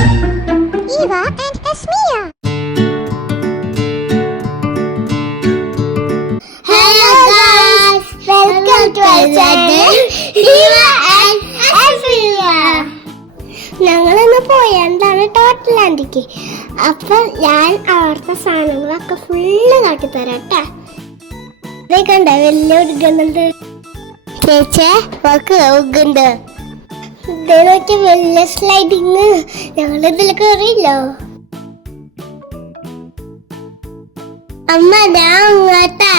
Eva and Esmia. Hello guys, welcome to our channel Eva and Esmia. ഞങ്ങളിന്ന് പോയാണ്ടാണ് ടോട്ടലാൻഡിക്ക്. അപ്പൊ ഞാൻ അവിടുത്തെ സാധനങ്ങളൊക്കെ ഫുള്ള് കാട്ടിത്തരാം കേട്ടാ. ഇതേ കണ്ട വലിയ ഉടുക്കുന്നുണ്ട് ചേച്ചേ, ഉഗുണ്ട്. ഇതേ നോക്കി വലിയ സ്ലൈഡിങ്. ഞങ്ങളിതിൽ കയറിയില്ലോ. അമ്മ ഞാൻ അങ്ങോട്ടാ.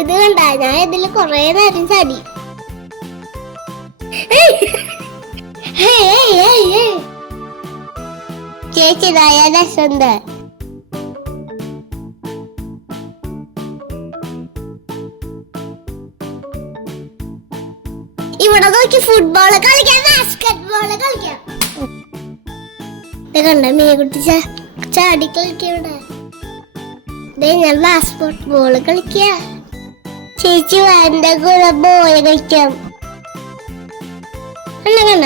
ഇത് കണ്ട, ഞാൻ ഇതില് കൊറേ നേരം ചാടി. ചേച്ചി ഇതായ രസമുണ്ട്. ഇവിടെ നോക്കി ഫുട്ബോൾ കളിക്കാം, ബാസ്കറ്റ്ബോൾ കളിക്കാം. ഇത് കണ്ട മീൻകുട്ടി ചാടി കളിക്കാം. ഇവിടെ ഞാൻ ബാസ്കറ്റ്ബോൾ കളിക്കാ. ചേച്ചി എന്റെ കൂടെ ബോൾ കളിക്കാം. കണ്ട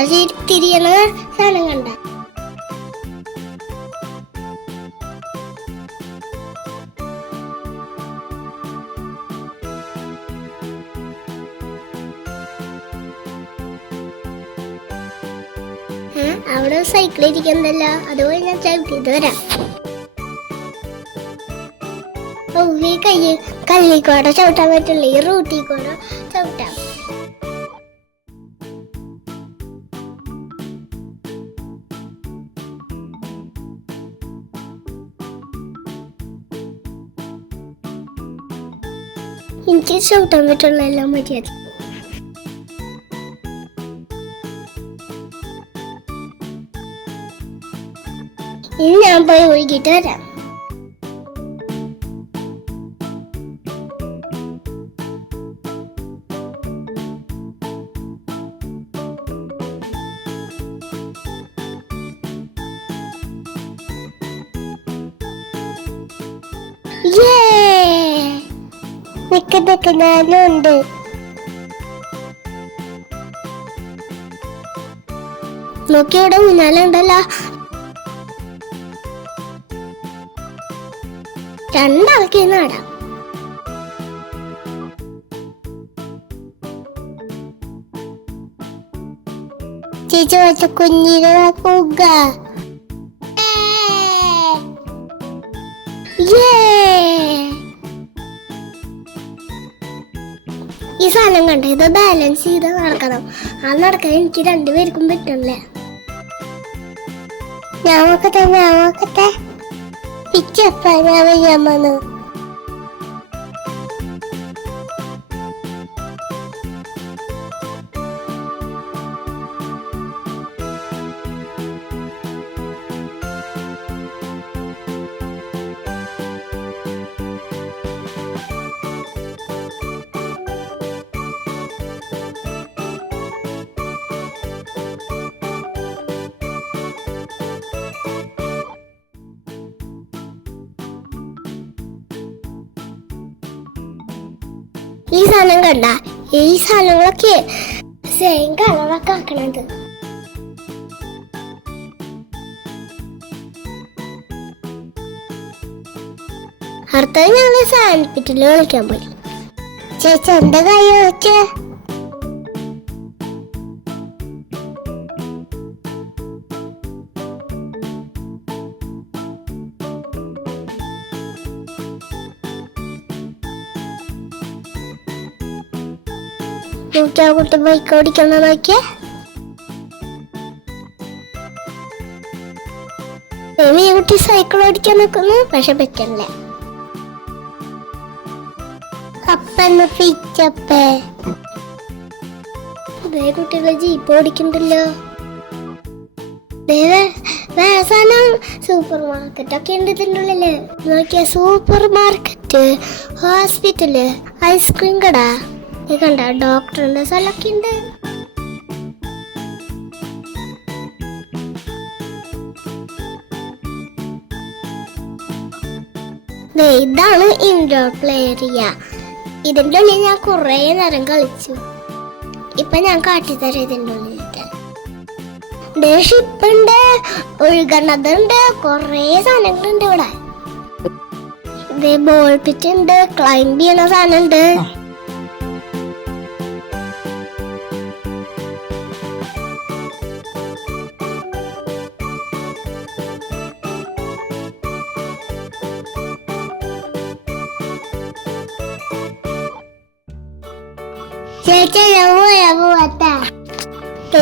തിരിയണ സാധനം കണ്ട. അവിടെ സൈക്കിൾ ഇരിക്കുന്നല്ലോ, അതുപോലെ ഞാൻ ചവിട്ടിട്ട് വരാം. ഓ, ഈ കല്ലിക്കോടെ ചവിട്ടാൻ പറ്റില്ല, ഈ റൂട്ടിക്കോടെ ചവിട്ടാം. എനിക്ക് ചവിട്ടാൻ പറ്റുള്ള എല്ലാം മര്യാദ. ഇനി ഞാൻ പോയി ഒഴുകിട്ട് വരാം. നിൽക്കുന്നൊക്കെ ഞാനും ഉണ്ട്. നോക്കി ഇവിടെ ഊഞ്ഞാലുണ്ടല്ലോ. രണ്ടാൾക്ക് നടാം. ചേച്ചി വെച്ച കുഞ്ഞിനെ നോക്കുക. ഈ സാധനം കണ്ട, ഇത് ബാലൻസ് ചെയ്ത് നടക്കണം. അത് നടക്കാൻ എനിക്ക് രണ്ടുപേർക്കും പറ്റില്ലേ. ഞാൻ നോക്കട്ടെ പിച്ചപ്പ ഞാൻ വയ്യാൻ വന്നു. ഈ സാധനം കണ്ട, ഈ സാധനങ്ങളൊക്കെ സെയിം കളറൊക്കെ ആക്കണത്. അടുത്തത് ഞങ്ങൾ സാൻപിറ്റില് കളിക്കാൻ പോയി. ചേച്ചി എന്താ കാര്യം വെച്ചേ? നോക്കിയാ കുട്ടി ബൈക്ക് ഓടിക്കുന്ന നോക്കിയ. ഈ കുട്ടി സൈക്കിൾ ഓടിക്കാൻ നോക്കുന്നു, പക്ഷെ പറ്റില്ല. അപ്പന്ന് പിച്ചപ്പേ. ഇതേ കുട്ടികളെ ജീപ്പ് ഓടിക്കണ്ടല്ലോ. സാധനം സൂപ്പർ മാർക്കറ്റ് ഒക്കെ ഉണ്ട് ഇതിൻ്റെ ഉള്ളില്. നോക്കിയ സൂപ്പർ മാർക്കറ്റ്, ഹോസ്പിറ്റല്, ഐസ്ക്രീം കട, കണ്ട ഡോക്ടറിന്റെ സ്ഥലമൊക്കെ ഉണ്ട്. ഇതാണ് ഇൻഡോർ പ്ലേ ഏരിയ. ഇതിന്റെ ഉള്ളിൽ ഞാൻ കുറെ നേരം കളിച്ചു. ഇപ്പൊ ഞാൻ കാട്ടിത്തരാം ഇതിന്റെ ഉള്ളിലത്തെ. ഷിപ്പുണ്ട്, ഒഴുകണതുണ്ട്, കൊറേ സാധനങ്ങളുണ്ട് ഇവിടെ. ബോൾ പിറ്റ് ഉണ്ട്, ക്ലൈംബ് ചെയ്യണ സാധനം ഉണ്ട്.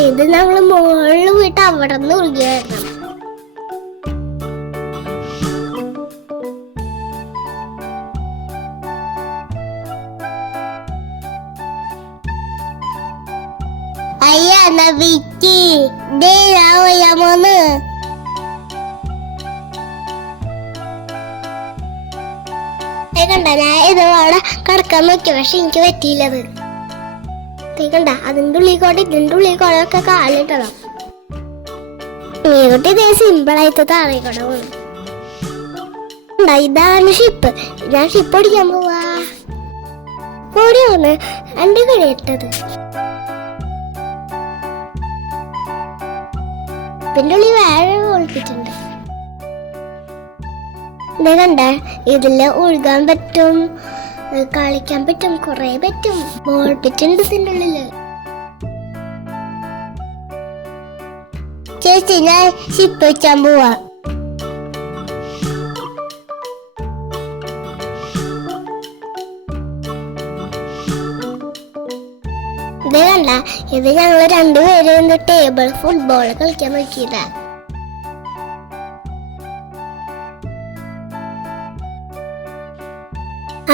ഇത് നമ്മള് മുകളിൽ പോയിട്ട് അവിടെ നിന്ന് ഉറുകിയായിരുന്നു. അയ്യാ വിക്കി പോന്ന്. കണ്ട, ഞാൻ ഇതോടെ കടക്കാൻ നോക്കി, പക്ഷെ എനിക്ക് പറ്റിയില്ലത്. കണ്ട, അതിന്റെ ഉള്ളിൽ കൂടെ ഇതിന്റെ ഉള്ളിൽ കൂടെ ഒക്കെ കാലിട്ടണം. മീൻകുട്ടി ഇതേ സിമ്പിളായിട്ട് താഴേക്കൂടെ പോകും. ഇതാണ് ഷിപ്പ്. ഞാൻ ഷിപ്പ് ഓടിക്കാൻ പോവാ. ഓടിയാണ് എന്റെ കഴിയിട്ടത്. ഇതിന്റെ ഉള്ളിൽ വേറെ ഒളിപ്പിച്ചിട്ടുണ്ട്. ഇതേ കണ്ട, ഇതില് ഒഴുകാൻ പറ്റും, കളിക്കാൻ പറ്റും, കൊറേ പറ്റും. ബോൾ പിറ്റുണ്ട് ഇതിന്റെ ഉള്ളില്. ചേച്ചി, ഞാൻ ഷിപ്പ് വെച്ചാൻ പോവാ. ഇതേ കണ്ട, ഇത് ഞങ്ങള് രണ്ടുപേരും ടേബിൾ ഫുട്ബോൾ കളിക്കാൻ നോക്കിയതാ.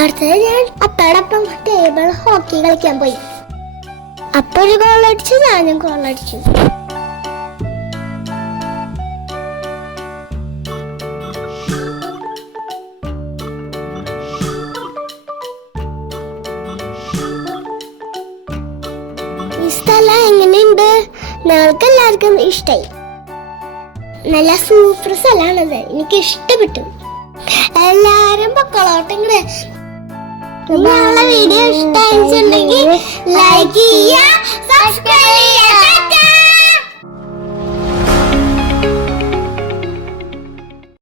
അടുത്തത് ഞാൻ അപ്പടൊപ്പം ടേബിൾ ഹോക്കി കളിക്കാൻ പോയി. അപ്പൊ ഒരു ഗോൾ അടിച്ചു, ഞാനും ഗോൾ അടിച്ചു. ഈ സ്ഥലം എങ്ങനെയുണ്ട്? ഞങ്ങൾക്ക് എല്ലാവർക്കും ഇഷ്ടായി. നല്ല സൂപ്പർ സ്ഥലമാണത്, എനിക്ക് ഇഷ്ടപ്പെട്ടു. എല്ലാരും മക്കളോട്ടെ. ഞങ്ങളെ വീഡിയോ ഇഷ്ടമായിട്ടുണ്ടെങ്കിൽ ലൈക്ക് ചെയ്യുക, സബ്സ്ക്രൈബ് ചെയ്യുക.